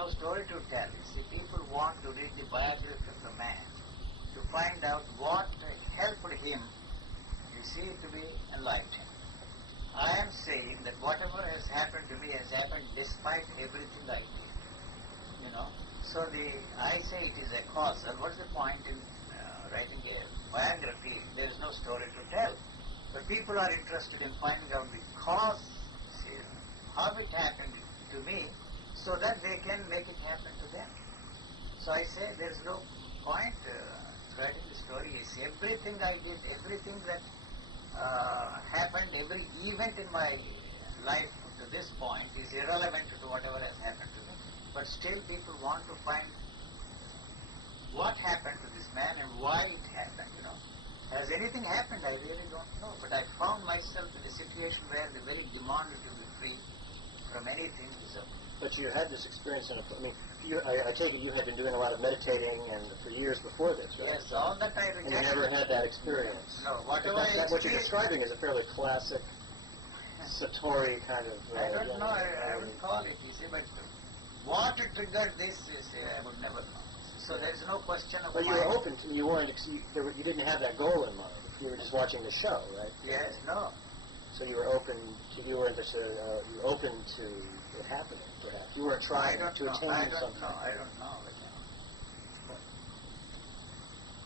no story to tell. You see, people want to read the biography of the man to find out what helped him, you see, to be enlightened. I am saying that whatever has happened to me has happened despite everything I did. You know, so I say it is a causal. What's the point in writing a biography? There is no story to tell. But people are interested in finding out the cause, see, how it happened to me, so that they can make it happen to them. So I say there is no point writing the story. It's everything I did, everything that happened, every event in my life to this point is irrelevant to whatever has happened to me. But still people want to find what happened to this man and why it happened, you know. Has anything happened? I really don't know. But I found myself in a situation where the very demand to be free from anything is up. But you had this experience I mean, I take it you had been doing a lot of meditating and for years before this, right? Yes, all that I rejected. And you never had that experience. No, whatever what you're describing is a fairly classic Satori kind of... I don't know, I would call it, you see, but what triggered this is, I would never know. So there is no question of... But you were open to, you weren't, you didn't have that goal in mind. You were just watching the show, right? Yes, no. So you were open to, you were interested, you were open to it happening, perhaps. You weren't trying to attain something. I don't know. But,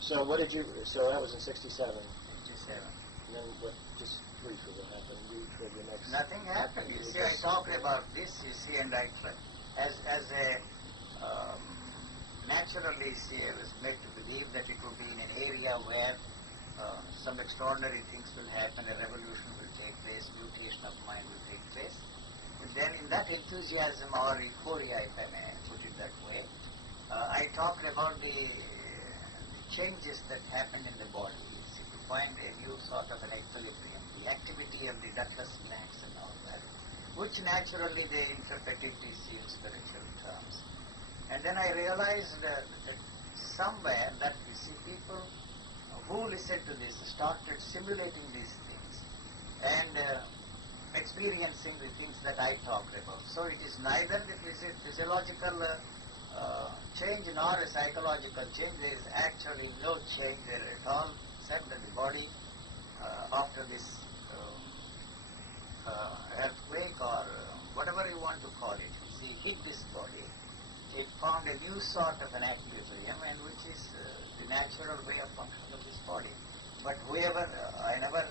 So what did you, so that was in 67. 67. And then what, just briefly what happened? For the next... Nothing happened. You see, I talked about this, you see, and I, as a... naturally, see, I was made to believe that it would be in an area where some extraordinary things will happen, a revolution will take place, mutation of mind will take place. But then in that enthusiasm or euphoria, if I may put it that way, I talked about the changes that happen in the body. See, to find a new sort of an equilibrium, the activity of the ductless glands and all that, which naturally they interpret it in spiritual terms. And then I realized that somewhere that you see people who listened to this started simulating these things and experiencing the things that I talked about. So it is neither the physiological change nor a psychological change. There is actually no change there at all, except that the body after this earthquake or whatever you want to call it, you see, hit this body. It found a new sort of an equilibrium, and which is the natural way of functioning of this body. But whoever, I never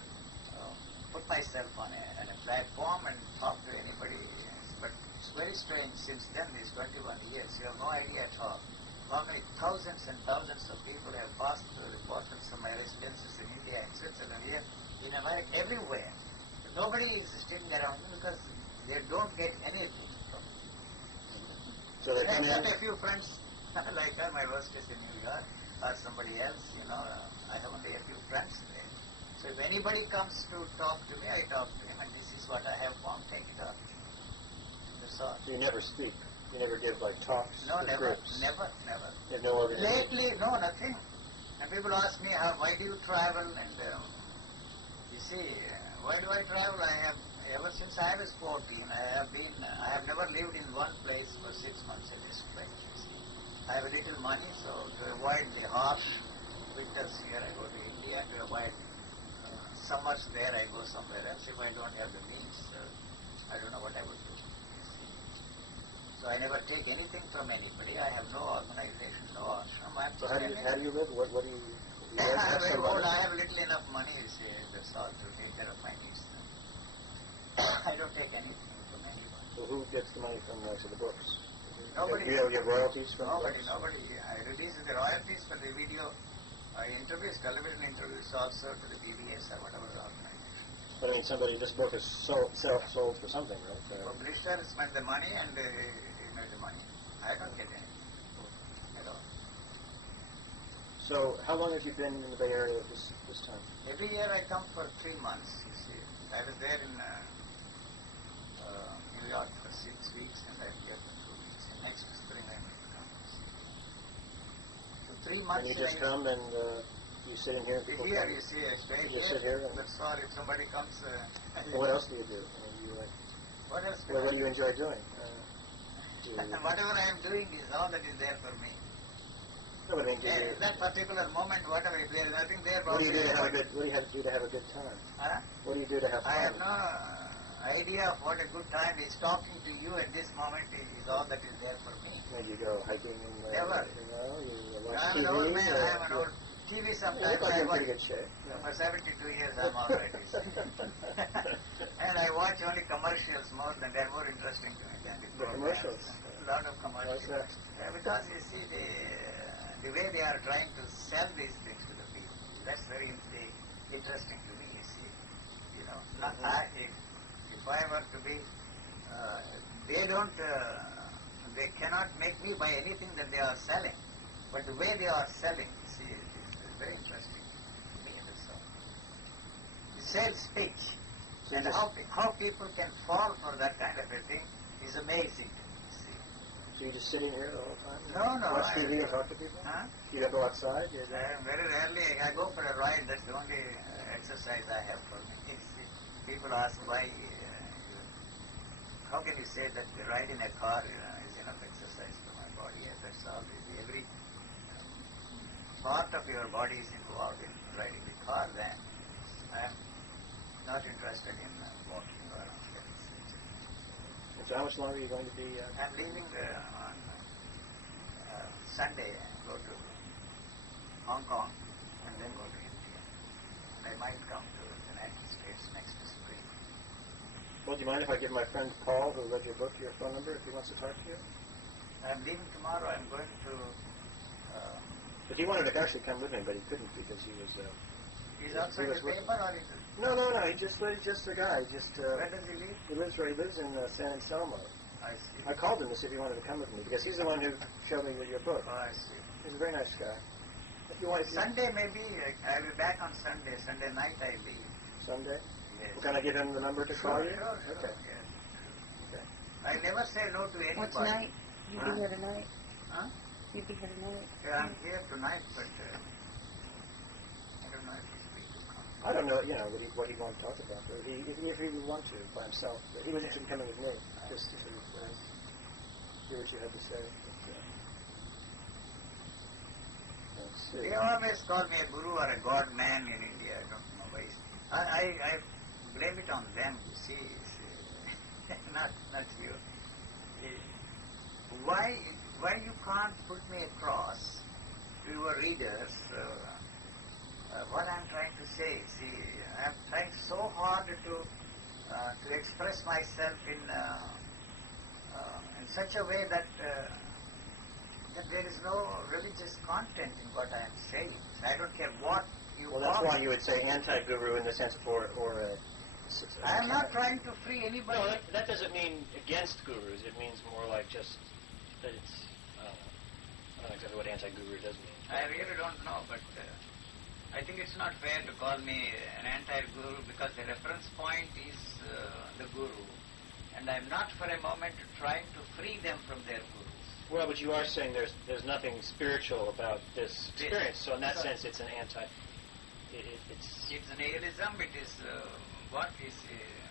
put myself on a platform and talk to anybody. But it's very strange. Since then, these 21 years, you have no idea at all how many thousands and thousands of people have passed through the portals of my residences in India, in Switzerland, here, in America, everywhere. But nobody is sitting around me because they don't get anything. So except a few friends, like my worst is in New York, or somebody else, you know, I have only a few friends there. So if anybody comes to talk to me, I talk to him, and this is what I have found, take it up. That's all. So you never speak? You never give, like, talks? No, never, groups? never. You have no organization? Lately, no, nothing. And people ask me, why do you travel? And you see, why do I travel? I have, ever since I was 14, I have never lived in one place for 6 months in this place, you see. I have a little money, so to avoid the harsh winters here, I go to India. To avoid summers there, I go somewhere else. If I don't have the means, I don't know what I would do. So I never take anything from anybody. I have no organization, no ashram. So how do you live? What do you... I'm very old. I have little enough money, you see, that's all, to take care of my needs. I don't take anything from anyone. So who gets the money from the books? Nobody. You have royalties from nobody, books? Nobody. I release the royalties for the video interviews, television interviews also to the PBS or whatever organization. But I mean, this book is sold for something, right? Publisher spent the money and he made the money. I don't get anything at all. So how long have you been in the Bay Area this time? Every year I come for 3 months, you see. I was there in New York for 6 weeks and I'm here for 2 weeks. And next spring I'm going to come. So 3 months. And you just come and you sit in here? Here, you see, I stay here. You sit here? That's all. If somebody comes... well, what else do you do? I mean, what else what do you enjoy doing? Whatever I am doing is all that is there for me. No, but That particular moment, whatever, if there is nothing there, what do you do to have a good? What do you have to do to have a good time? Huh? What do you do to have fun? I have no idea of what a good time is. Talking to you at this moment is all that is there for me. When you go hiking in the, Never. you watch I'm TV. an old man. I'm an old TV You sometimes. look like I you're in watch, pretty good shape. for 72 years I'm already. And I watch only commercials more than they're more interesting to me than The commercials. A lot of commercials. Why's that? Because you see the way they are trying to sell these things to the people. That's very interesting to me. You see, you know, if I were to be, they don't. They cannot make me buy anything that they are selling. But the way they are selling, you see, it is very interesting to me. The sales pitch So and how people can fall for that kind of a thing is amazing to me, you see. So you just sitting here the whole time? No. Watch TV and talk to people? Huh? You don't go outside? Very rarely. I go for a ride. That's the only exercise I have for me. You see, people ask why. How can you say that the ride in a car is enough exercise for my body? Yes, that's all. Every part of your body is involved in riding the car. Then I am not interested in walking around. So how much longer are you going to be? I'm leaving on Sunday and go to Hong Kong and then go to India. And I might come to the United States next spring. Well, do you mind if I give my friend Paul, who read your book, your phone number, if he wants to talk to you? I'm leaving tomorrow. I'm going to... But he wanted to actually come with me, but he couldn't because he was... he's also in the paper or is it? No. He's just a guy. Where does he live? He lives in San Anselmo. I see. I called him to see if he wanted to come with me because he's the one who showed me your book. Oh, I see. He's a very nice guy. If you want to Sunday maybe. I'll be back on Sunday. Sunday night I leave. Sunday? Yes. Well, can I give him the number to call you? Sure. Okay. Yes. Okay. I never say no to anybody. What, tonight? You be here tonight? Huh? You be here tonight? Yeah, I'm here tonight, but I don't know if he's free to come. I don't know, what he wanted to talk about. But if he would want to by himself. But he was interested in coming with me, just to hear what you had to say. Let's see. They always call me a guru or a god man in India. I don't know why. I blame it on them, you see. Not you. Why you can't put me across to your readers what I'm trying to say? See, I'm trying so hard to express myself in such a way that there is no religious content in what I am saying. I don't care what you Well, that's call why me. you would say anti-guru in the sense of or I am not trying to free anybody. No, that doesn't mean against gurus. It means more like just that it's... I don't know exactly what anti-guru does mean. I really don't know, but I think it's not fair to call me an anti-guru because the reference point is the guru. And I'm not for a moment trying to free them from their gurus. Well, but you are saying there's nothing spiritual about this experience. So in that sense, it's an anti... It's nihilism. It is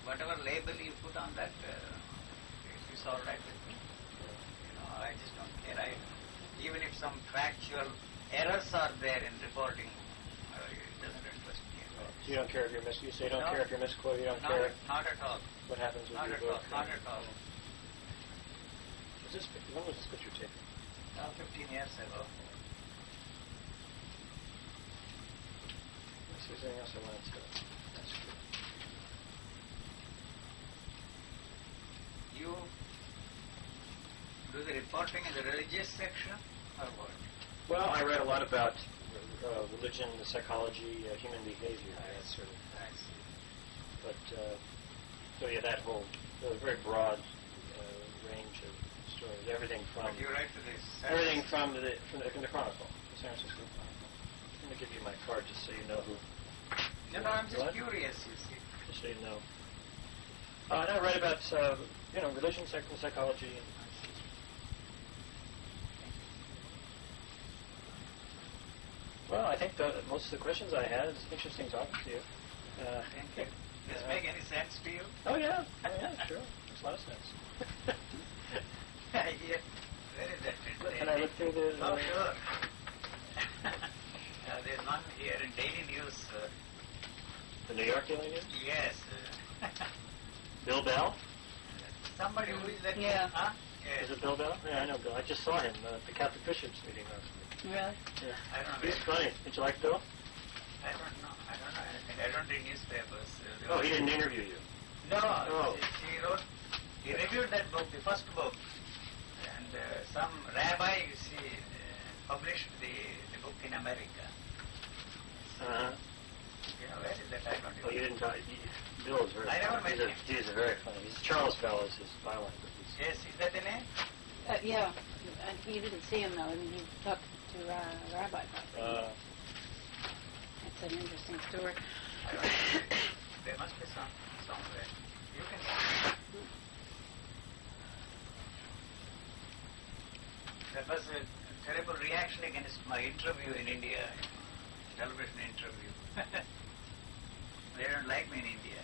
whatever label you put on that. It's all right with me. I just don't care. Even if some factual errors are there in reporting, it doesn't interest me at all. You don't care if you're you say you don't No. care if you're misquoted. You don't care Not at all. what happens with Not your at all. book. Not at all. When was this picture taken? 15 years ago. Is there anything else I wanted to ask you? You do the reporting in the religious section or what? Well, I read a lot about religion, the psychology, human behavior, that sort of. I see. But so yeah, that whole very broad range of stories, everything from But you write to this. everything from the Chronicle, the San Francisco Chronicle. I'm going to give you my card just so you know who. No, I'm just What? curious, you see. Just so you know. And I read about religion, psychology, and well, I think most of the questions I had. It's interesting talking to you. Thank you. Does it make any sense to you? Oh yeah, sure. Makes a lot of sense. Bill Bell? Somebody who is that? Yeah. Huh? Yes. Is it Bill Bell? Yeah, I know Bill. I just saw him at the Catholic Bishops meeting last week. Really? Yeah. I don't know. He's funny. Did you like Bill? I don't know. I don't know anything. I don't read newspapers. Oh, he didn't interview you. No. Oh. He reviewed that book, the first book, and some rabbi, published the book in America. Uh-huh. Where is that? I don't Oh, you even didn't talk. Bill is very I never funny. met him. He's a very funny. Charles Bell is his violin. But he's, Yes, is that the name? Yeah. You didn't see him though. I mean, he talked to Rabbi about it. It's an interesting story. I don't know. There must be somewhere. You can see. There was a terrible reaction against my interview in India, television interview. They don't like me in India.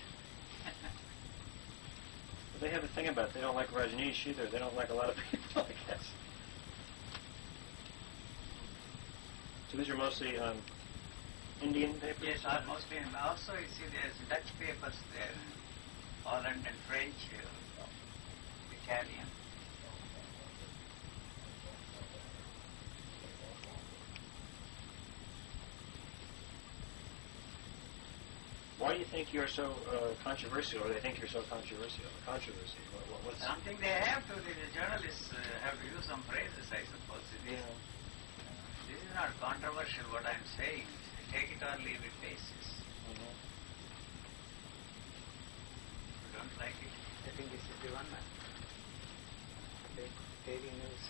they have a thing about they don't like Rajneesh either. They don't like a lot of people, I guess. So these are mostly Indian papers? Yes, mostly. Also, you see, there's Dutch papers there, Holland and French, Italian. Why do you think you're so controversial, or they think you're so controversial? Controversy. What's Something they have to. The journalists have to use some phrases, I suppose. This is not controversial. What I'm saying. Take it or leave it basis. Mm-hmm. You don't like it? I think this is the one. Daily news.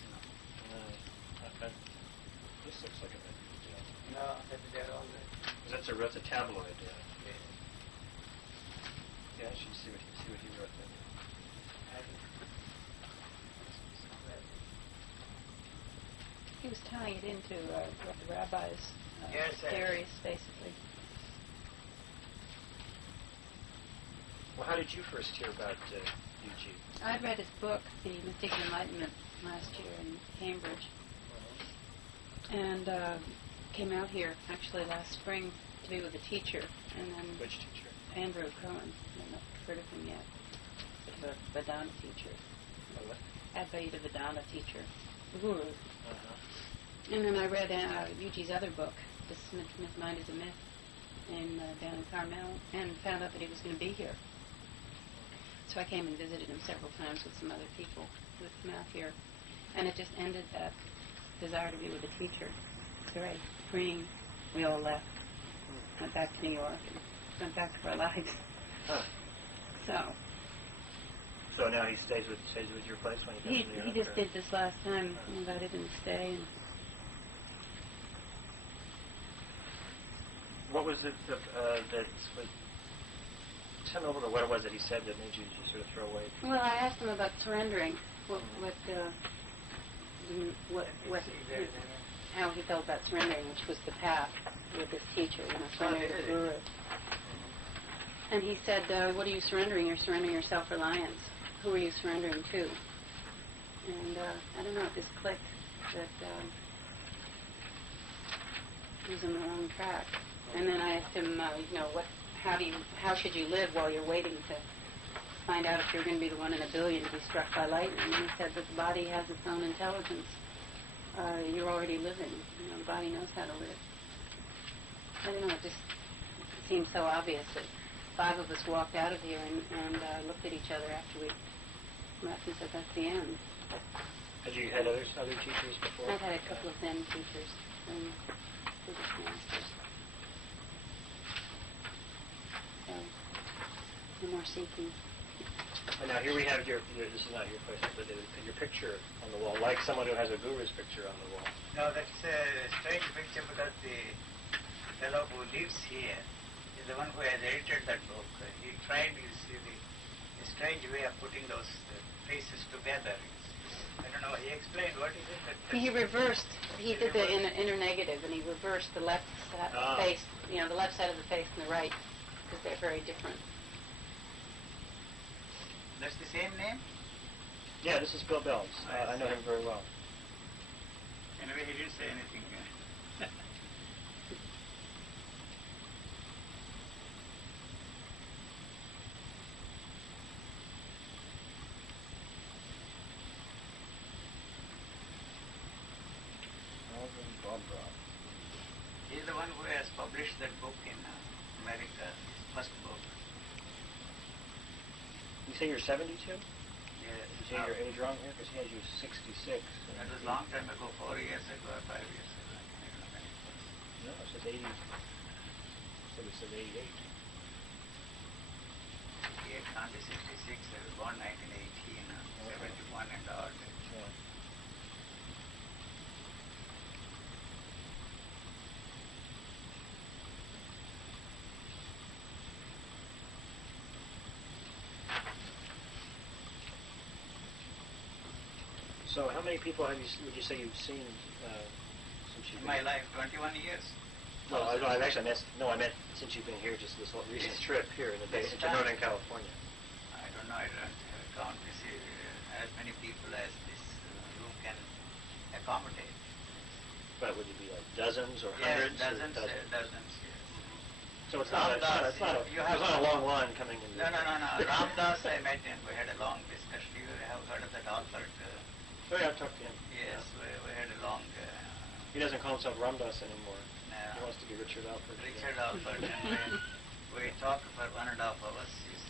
Okay. This looks like a bit. No, they're all there. That's a tabloid. Yeah, I should see what he wrote there. He was tying it into the rabbi's theories, basically. Well, how did you first hear about UG? I read his book, The Mystic Enlightenment, last year in Cambridge, and came out here actually last spring to be with a teacher, and then Which teacher? Andrew Cohen. I haven't heard of him yet. The Vedanta teacher, Oh, what? Advaita Vedanta teacher, the guru. Uh-huh. And then I read Yuji's other book, This Mind is a Myth, down in Carmel, and found out that he was going to be here. So I came and visited him several times with some other people who had come out here. And it just ended that desire to be with a teacher. Very freeing. We all left, went back to New York, and went back to our lives. Huh. So now he stays with your place when he comes to New York? He just did this last time. He invited him to stay. And what was it that tell me a little bit what it was that he said that made you just sort of throw away? well, I asked him about surrendering. How he felt about surrendering, which was the path with this teacher, surrendering to the guru. And he said, what are you surrendering? You're surrendering your self-reliance. Who are you surrendering to? And I don't know, it just clicked that he was on the wrong track. And then I asked him, how should you live while you're waiting to find out if you're going to be the one in a billion to be struck by lightning? And he said that the body has its own intelligence. You're already living. The body knows how to live. I don't know, it just seemed so obvious that 5 of us walked out of here and looked at each other after we left and said, that's the end. Had you had other teachers before? I've had a couple of Zen teachers and Buddhist masters. So, no more seeking. And now here we have this is not your place, but your picture on the wall, like someone who has a guru's picture on the wall. No, that's a strange picture because the fellow who lives here is the one who has edited that book. He tried, you see, the strange way of putting those faces together. I don't know, he explained what is it that... He did the inner negative, and he reversed the left face, the left side of the face and the right, because they're very different. That's the same name? Yeah, this is Bill Bell's. I know him very well. Anyway, he didn't say anything. You say you're 72? Yes. You say your age wrong here? Because he has you 66. That was a long time ago, 4 years ago or 5 years ago. I don't know when it was. No, it says 80. So it says 88. He can't be 66. He was born 1918, 71 and odd. Yeah. So how many people would you say you've seen since you've In been my life, 21 years. No, I meant since you've been here, just this whole recent This- trip here in this to time. Northern California. I don't know, I don't count this, as many people as this room can accommodate. But would it be like dozens or Yes, hundreds? dozens, or dozens? dozens, yes. So it's not a long line coming in. No. Ramdas I met him. We had a long discussion. You have heard of that author? Oh yeah, I've talked to him. Yes, we had a long... He doesn't call himself Ramdas anymore. He no, wants to be Richard Alford. Richard Alford. And we talked for 1.5 hours. He's